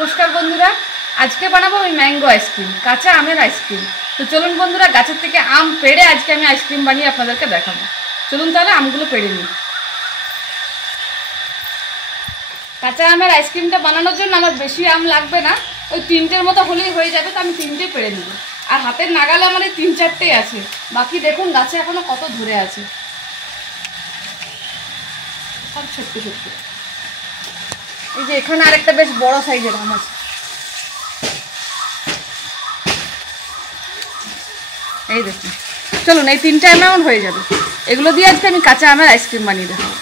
নমস্কার বন্ধুরা, আজকে বানাবো আমি ম্যাঙ্গো আইসক্রিম, কাঁচা আমের আইসক্রিম। তো চলুন বন্ধুরা, গাছের থেকে আম পেড়ে আজকে আমি আইসক্রিম বানিয়ে আপনাদেরকে দেখাবো। চলুন তাহলে আমগুলো পেড়ে নিই। কাঁচা আমের আইসক্রিমটা বানানোর জন্য আমার বেশি আম লাগবে না, ওই 3টের মতো হলেই হয়ে যাবে। তো আমি 3টে পেড়ে নেব। আর হাতের নাগালে আমার এই 3-4টেই আছে, বাকি দেখুন গাছে এখনো কত ধরে আছে, সব ছোট্ট ছোট্ট। এই যে এখানে আরেকটা বেশ বড় সাইজের আম আছে, এই দেখুন। চলুন, এই 3টে আম এমন হয়ে যাবে, এগুলো দিয়ে আজকে আমি কাঁচা আমের আইসক্রিম বানিয়ে দেখাবো।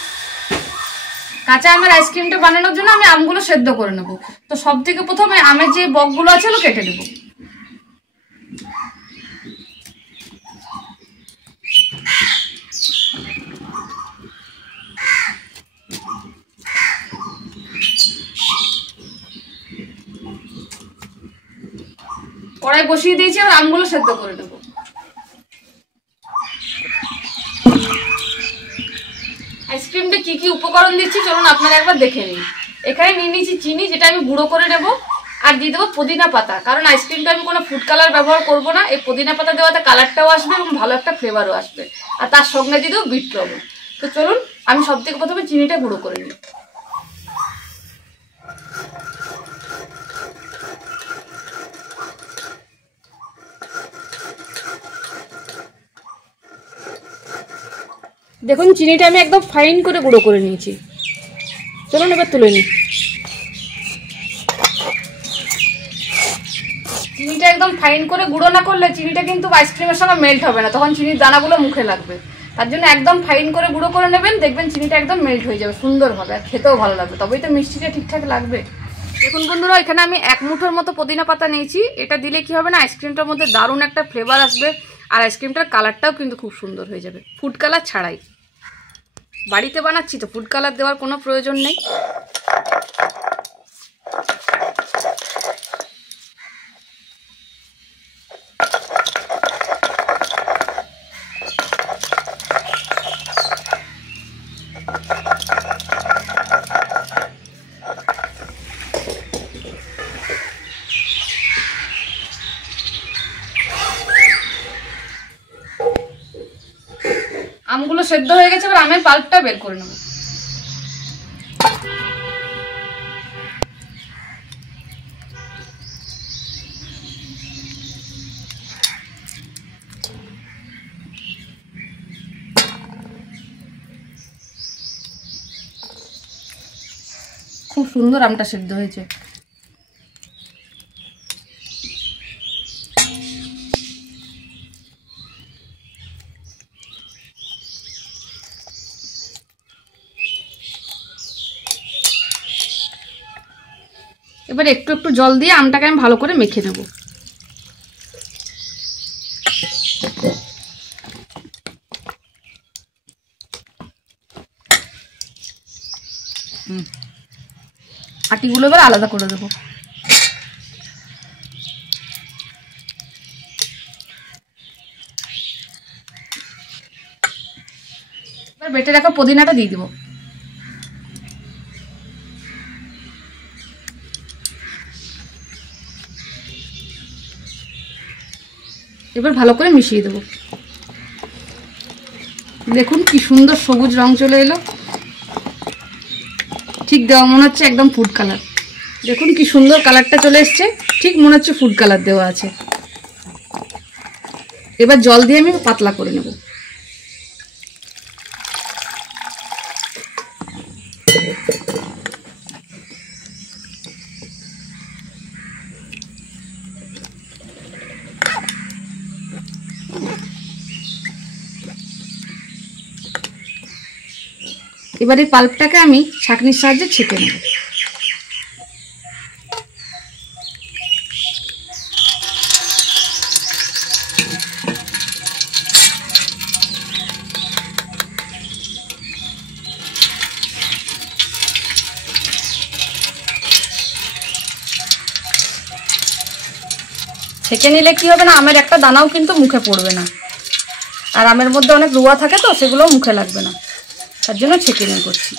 কাঁচা আমের আইসক্রিমটা বানানোর জন্য আমি আমগুলো সেদ্ধ করে নেব। তো সব থেকে প্রথমে আমের যে বকগুলো আছে ওগুলো কেটে নেব। কড়াই বসিয়ে দিয়েছি, আর আমগুলো সেদ্ধ করে নেব। আইসক্রিমটা কি কি উপকরণ দিচ্ছি চলুন আপনারা একবার দেখে নিন। এখানে নিয়ে নিয়েছি চিনি, যেটা আমি গুঁড়ো করে নেব, আর দিয়ে দেবো পুদিনা পাতা। কারণ আইসক্রিমটা আমি কোনো ফুড কালার ব্যবহার করব না, এই পুদিনা পাতা দেওয়াতে কালারটাও আসবে এবং ভালো একটা ফ্লেভারও আসবে। আর তার সঙ্গে দিয়ে দেবো বিট লবণ। তো চলুন, আমি সব থেকে প্রথমে চিনিটা গুঁড়ো করে নিই। দেখুন চিনিটা আমি একদম ফাইন করে গুঁড়ো করে নিয়েছি। চলুন এবার তুলে নিই। চিনিটা একদম ফাইন করে গুঁড়ো না করলে চিনিটা কিন্তু আইসক্রিমের সঙ্গে মেল্ট হবে না, তখন চিনির দানাগুলো মুখে লাগবে। তার জন্য একদম ফাইন করে গুঁড়ো করে নেবেন, দেখবেন চিনিটা একদম মেল্ট হয়ে যাবে, সুন্দরভাবে, আর খেতেও ভালো লাগবে। তবেই তো মিষ্টিটা ঠিকঠাক লাগবে। দেখুন বন্ধুরা, এখানে আমি 1 মুঠোর মতো পুদিনা পাতা নিয়েছি। এটা দিলে কি হবে না, আইসক্রিমটার মধ্যে দারুণ একটা ফ্লেভার আসবে, আর আইসক্রিমটার কালারটাও কিন্তু খুব সুন্দর হয়ে যাবে, ফুড কালার ছাড়াই। বাড়িতে বানাচ্ছি তো ফুড কালার দেওয়ার কোনো প্রয়োজন নেই। আমগুলো সেদ্ধ হয়ে গেছে, এবার আমের পাল্পটা বের করে নেব। খুব সুন্দর আমটা সেদ্ধ হয়েছে। এবার একটু একটু জল দিয়ে আমটাকে আমি ভালো করে মেখে নেব। আটিগুলো এবার আলাদা করে দেবো। এবার বেটে রাখা পুদিনাটা দিয়ে দেবো। এবার ভালো করে মিশিয়ে দেবো। দেখুন কি সুন্দর সবুজ রং চলে এলো, ঠিক দেওয়া মনে হচ্ছে একদম ফুড কালার। দেখুন কি সুন্দর কালারটা চলে এসছে, ঠিক মনে হচ্ছে ফুড কালার দেওয়া আছে। এবার জল দিয়ে আমি পাতলা করে নেব। এবার এই পাল্পটাকে আমি ছাঁকনির সাহায্যে ছেঁকে নেব। ছেঁকে নিলে কি হবে না, আমের একটা দানাও কিন্তু মুখে পড়বে না, আর আমের মধ্যে অনেক রুয়া থাকে তো সেগুলোও মুখে লাগবে না, তার জন্য ছেঁকে নিয়ে করছি।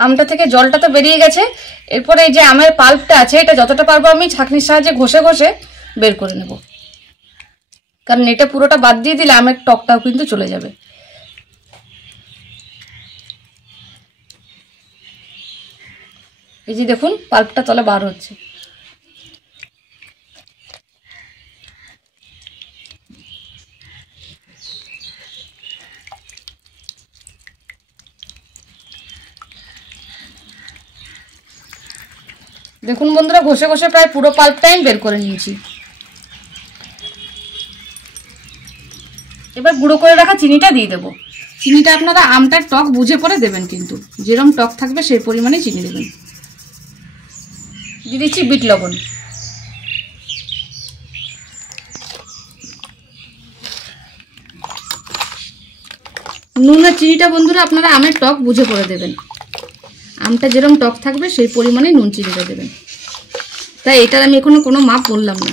আমটা থেকে জলটা তো বেরিয়ে গেছে। এরপরে এই যে আমের পাল্পটা আছে, এটা যতটা পারবো আমি ছাঁকনির সাহায্যে ঘষে ঘষে বের করে নেব, কারণ এটা পুরোটা বাদ দিয়ে দিলে আমের টকটাও কিন্তু চলে যাবে। এই যে দেখুন পাল্পটা তলে বার হচ্ছে। দেখুন বন্ধুরা, ঘষে ঘষে প্রায় পুরো পাল্পটাই আমি বের করে নিয়েছি। এবার গুঁড়ো করে রাখা চিনিটা দিয়ে দেবো। চিনিটা আপনারা আমটার টক বুঝে পরে দেবেন, কিন্তু যেরকম টক থাকবে সেই পরিমাণে চিনি দেবেন। দিয়ে দিচ্ছি বিট লবণ। নুন আর চিনিটা বন্ধুরা আপনারা আমের টক বুঝে পরে দেবেন। আমটা যেরকম টক থাকবে সেই পরিমাণে নুন চিনিটা দেবেন। তাই এটার আমি এখনো কোনো মাপ বললাম না।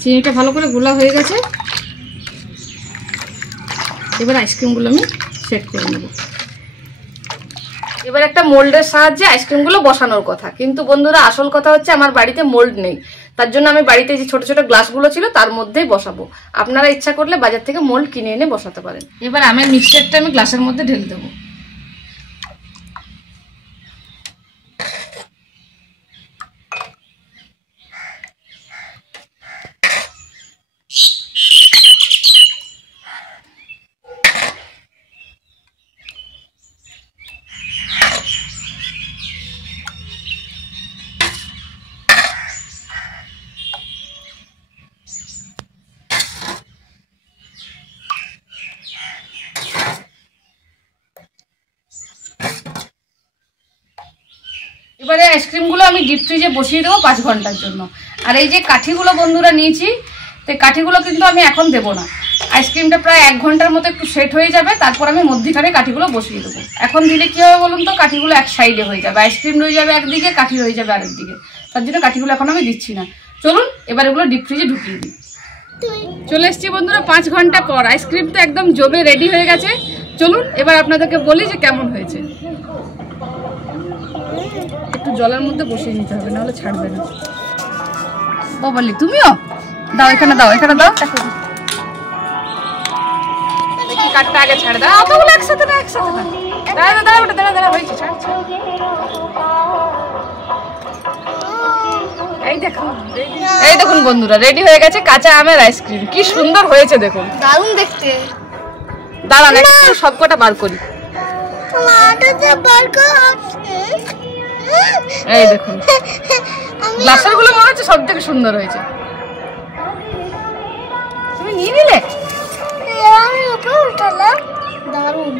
চিনিটা ভালো করে গোলা হয়ে গেছে। এবার আইসক্রিমগুলো আমি সেট করে নেব। এবার একটা মোল্ডের সাহায্যে আইসক্রিমগুলো বসানোর কথা, কিন্তু বন্ধুরা আসল কথা হচ্ছে আমার বাড়িতে মোল্ড নেই। তার জন্য আমি বাড়িতে যে ছোট ছোট গ্লাসগুলো ছিল তার মধ্যেই বসাবো। আপনারা ইচ্ছা করলে বাজার থেকে মোল্ড কিনে এনে বসাতে পারেন। এবার আমের মিক্সচারটা আমি গ্লাসের মধ্যে ঢেলে দেবো। এবারে আইসক্রিমগুলো আমি ডিপ ফ্রিজে বসিয়ে দেবো 5 ঘন্টার জন্য। আর এই যে কাঠিগুলো বন্ধুরা নিয়েছি, তো কাঠিগুলো কিন্তু আমি এখন দেবো না। আইসক্রিমটা প্রায় 1 ঘন্টার মতো একটু সেট হয়ে যাবে, তারপর আমি মধ্যিখানে কাঠিগুলো বসিয়ে দেবো। এখন দিলে কী হবে বলুন তো, কাঠিগুলো এক সাইডে হয়ে যাবে, আইসক্রিম রয়ে যাবে একদিকে, কাঠি রয়ে যাবে আরেক দিকে। তার জন্য কাঠিগুলো এখন আমি দিচ্ছি না। চলুন এবার এগুলো ডিপ ফ্রিজে ঢুকিয়ে দিই। চলে এসছি বন্ধুরা 5 ঘন্টা পর। আইসক্রিম তো একদম জমে রেডি হয়ে গেছে। চলুন এবার আপনাদেরকে বলি যে কেমন হয়েছে। একটু জলের মধ্যে বসিয়ে নিতে হবে, নাহলে ছাড়বে না। বাবালি তুমিও দাও, এখানে দাও, এখানে দাও। দেখি কাঠটা আগে ছাড় দাও। অতগুলো একসাথে না, একসাথে না। দাঁড়া দাঁড়া, ওটা দাঁড়া দাঁড়া, হয়েছে, ছাড় ছাড়। এই দেখুন বন্ধুরা, রেডি হয়ে গেছে কাঁচা আমের আইসক্রিম। কি সুন্দর হয়েছে দেখুন, দারুণ দেখতে। দাঁড়ান একটু সবকটা বার করি। এই দেখুন গ্লাসের গুলো মনে হচ্ছে সব থেকে সুন্দর হয়েছে। তুমি নিয়ে নিলে? দারুণ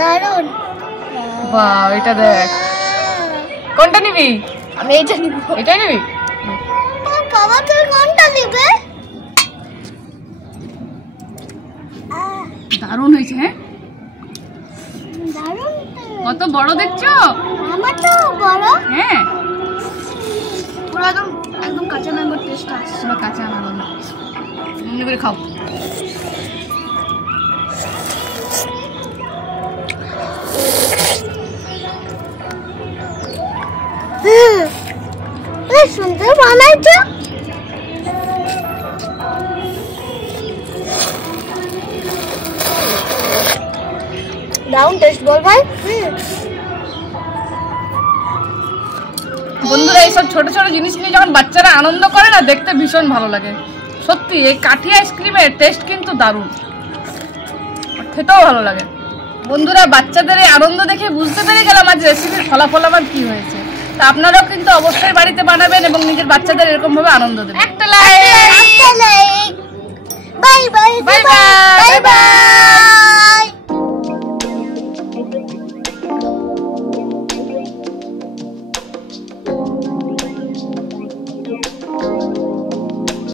দারুণ। বাহ, এটা দেখ। কোনটা নিবি? আমি এটা নিব। এটাই নিবি? বাবা তুই কোনটা নিবে? দারুণ হয়েছে। হ্যাঁ দারুণ। কত বড় দেখছো? আমার তো বড়। হ্যাঁ পুরো একদম একদম কাঁচা ম্যাঙ্গোর টেস্ট আসছে। পুরো কাঁচা আম। এমনি করে খাও। সুন্দর বানাইছো। দারুণ টেস্ট বল ভাই। বন্ধুরা এইসব ছোট ছোট জিনিস নিয়ে যখন বাচ্চারা আনন্দ করে না, দেখতে ভীষণ ভালো লাগে। সত্যি এই কাঠি আইসক্রিমের টেস্ট কিন্তু দারুণ, খেতেও ভালো লাগে। বন্ধুরা বাচ্চাদের এই আনন্দ দেখে বুঝতে পেরে গেলাম আজ রেসিপির ফলাফল আমার কি হয়েছে। তা আপনারাও কিন্তু অবশ্যই বাড়িতে বানাবেন এবং নিজের বাচ্চাদের এরকম ভাবে আনন্দ দেবেন। একটা like, bye bye bye bye bye.